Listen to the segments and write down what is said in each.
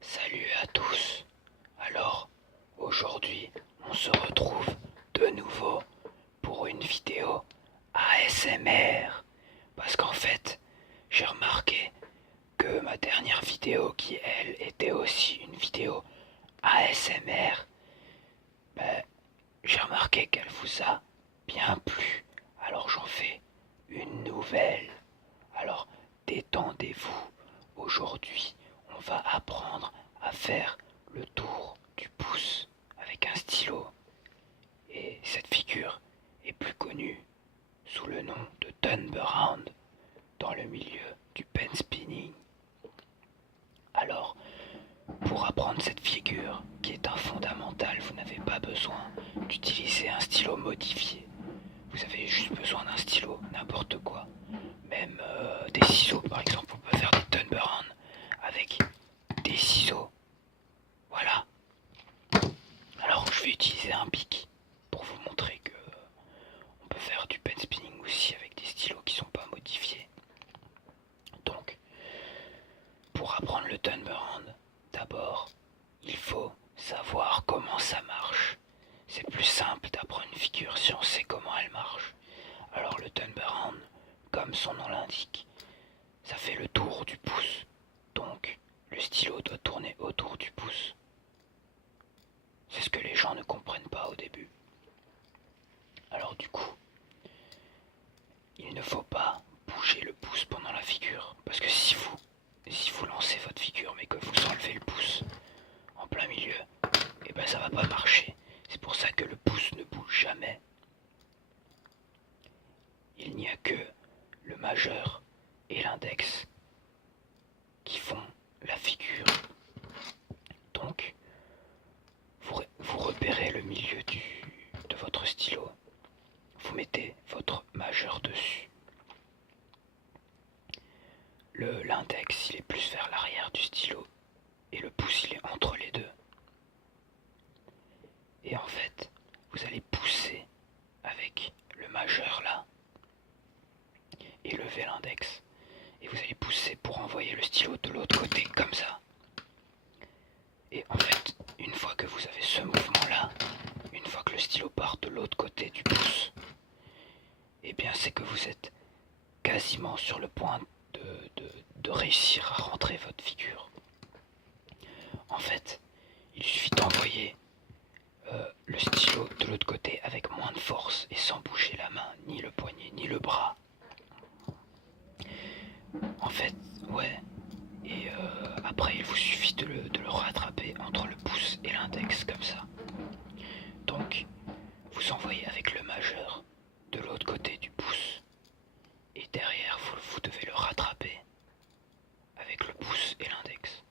Salut à tous. Alors, aujourd'hui, on se retrouve de nouveau pour une vidéo ASMR. Parce qu'en fait, j'ai remarqué que ma dernière vidéo, qui elle était aussi une vidéo ASMR, ben, j'ai remarqué qu'elle vous a bien plu. Alors j'en fais une nouvelle. Alors détendez-vous. Aujourd'hui, on va apprendre à faire le tour du pouce avec un stylo. Et cette figure est plus connue sous le nom de turnaround dans le milieu du pen spinning. Alors, pour apprendre cette figure, qui est un fondamental, vous n'avez pas besoin d'utiliser un stylo modifié. Vous avez juste besoin d'un stylo, n'importe quoi. Même des ciseaux, par exemple, on peut faire des turnaround avec des ciseaux. Voilà. Alors je vais utiliser un bic pour vous montrer que on peut faire du pen spinning aussi avec des stylos qui sont pas modifiés. Donc, pour apprendre le turnaround, d'abord, il faut savoir comment ça marche. C'est plus simple d'apprendre une figure si on sait comment elle marche. Alors le turnaround, comme son nom l'indique, ça fait le tour du pouce. Donc, le stylo doit tourner autour du pouce. C'est ce que les gens ne comprennent pas au début. Alors du coup, il ne faut pas bouger le pouce pendant la figure. Parce que si vous lancez votre figure mais que vous enlevez le pouce en plein milieu, et ben ça va pas marcher. C'est pour ça que le pouce ne bouge jamais. Il n'y a que le majeur et l'index qui font la figure. Donc, vous repérez le milieu de votre stylo. Vous mettez votre majeur dessus. L'index, il est plus vers l'arrière du stylo et le pouce, il est entre les deux. Et en fait, vous allez pousser avec le majeur là et lever l'index. Et vous allez pousser pour envoyer le stylo de l'autre côté comme ça. Et en fait, une fois que vous avez ce mouvement là, une fois que le stylo part de l'autre côté du pouce, et bien c'est que vous êtes quasiment sur le point de réussir à rentrer votre figure. En fait, il suffit d'envoyer le stylo de l'autre côté avec moins de force et sans bouger la main, ni le poignet, ni le bras. En fait, ouais. Et après, il vous suffit de le rattraper entre le pouce et l'index comme ça. Donc, vous envoyez avec le majeur de l'autre côté du pouce. Et derrière, vous devez le rattraper avec le pouce et l'index.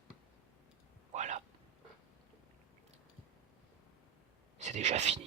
Voilà. C'est déjà fini.